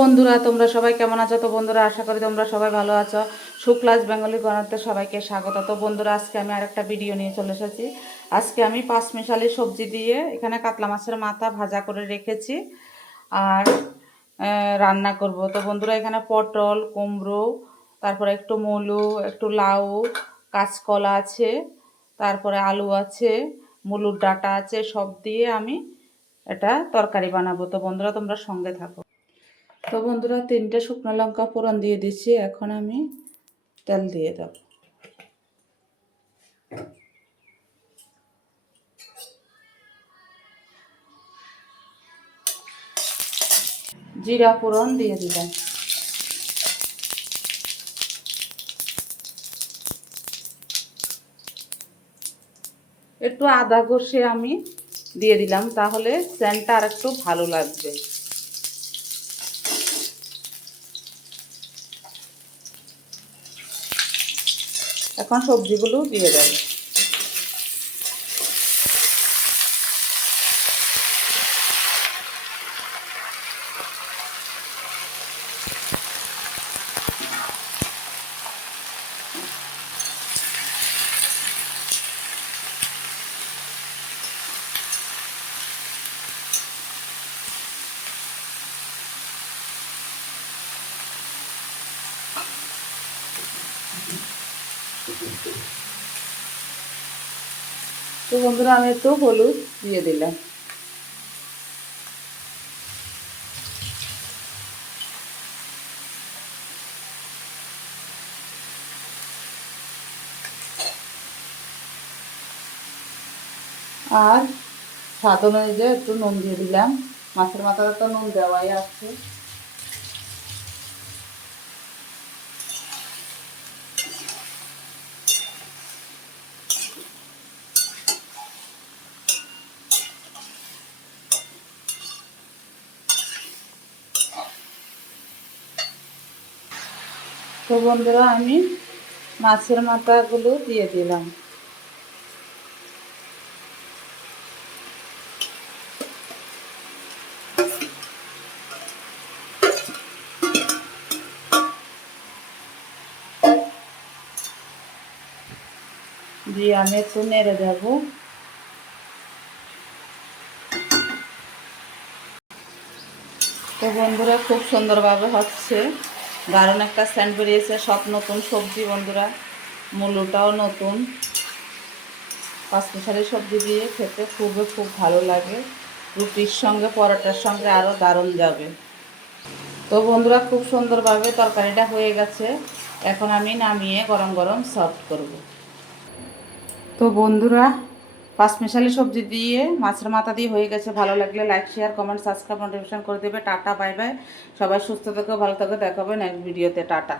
বন্ধুরা, তোমরা সবাই কেমন আছো? তো বন্ধুরা, আশা করি তোমরা সবাই ভালো আছো। শুক্লাস বেঙ্গলি গণাতে সবাইকে স্বাগত। তো বন্ধুরা, আজকে আমি আরেকটা ভিডিও নিয়ে চলে এসেছি। আজকে আমি পাঁচ মিশালি সবজি দিয়ে এখানে কাতলা মাছের মাথা ভাজা করে রেখেছি আর রান্না করব। তো বন্ধুরা, এখানে পটল, কুমড়ো, তারপরে একটু মুলু, একটু লাউ, কাঁচকলা আছে, তারপরে আলু আছে, মুলুর ডাটা আছে, সব দিয়ে আমি এটা তরকারি বানাবো। তো বন্ধুরা, তোমরা সঙ্গে থাকো। তো বন্ধুরা, তিনটে শুকনো লঙ্কা ফোড়ন দিয়ে দিচ্ছি। এখন আমি তেল দিয়ে দেব। জিরা ফোড়ন দিয়ে দিলাম। একটু আদা ঘষে আমি দিয়ে দিলাম, তাহলে স্যানটা আর একটু ভালো লাগবে। এখন সবজিগুলো দিয়ে দেব। তো বন্ধুরা, আমি একটু হলুদ দিয়ে দিলাম। আর স্বাদ অনুযায়ী একটু নুন দিয়ে দিলাম। মাছের মাথাটা তো নুন দেওয়াই আছে। তো বন্ধুরা, আমি মাছের মাথাগুলো দিয়ে দিলাম। দিয়ে আমি একটু নেড়ে দেব। তো বন্ধুরা, খুব সুন্দরভাবে হচ্ছে। দারুণ একটা স্যান্ড বেরিয়েছে, সব নতুন সবজি বন্ধুরা। মূলোটাও নতুন। পাঁচমিশালি সবজি দিয়ে খেতে খুবই খুব ভালো লাগে। রুটির সঙ্গে, পরোটার সঙ্গে আরও দারুণ যাবে। তো বন্ধুরা, খুব সুন্দরভাবে তরকারিটা হয়ে গেছে। এখন আমি নামিয়ে গরম গরম সার্ভ করব। তো বন্ধুরা পাঁচমিশালি সবজি দিয়ে, মাছের মাথা দিয়ে হয়ে গেছে। ভালো লাগলে like share comment subscribe notification করে দেবে। টাটা বাই বাই সবাই সুস্থ থাকো, ভালো থাকো। দেখাবে নেক্সট ভিডিওতে টাটা।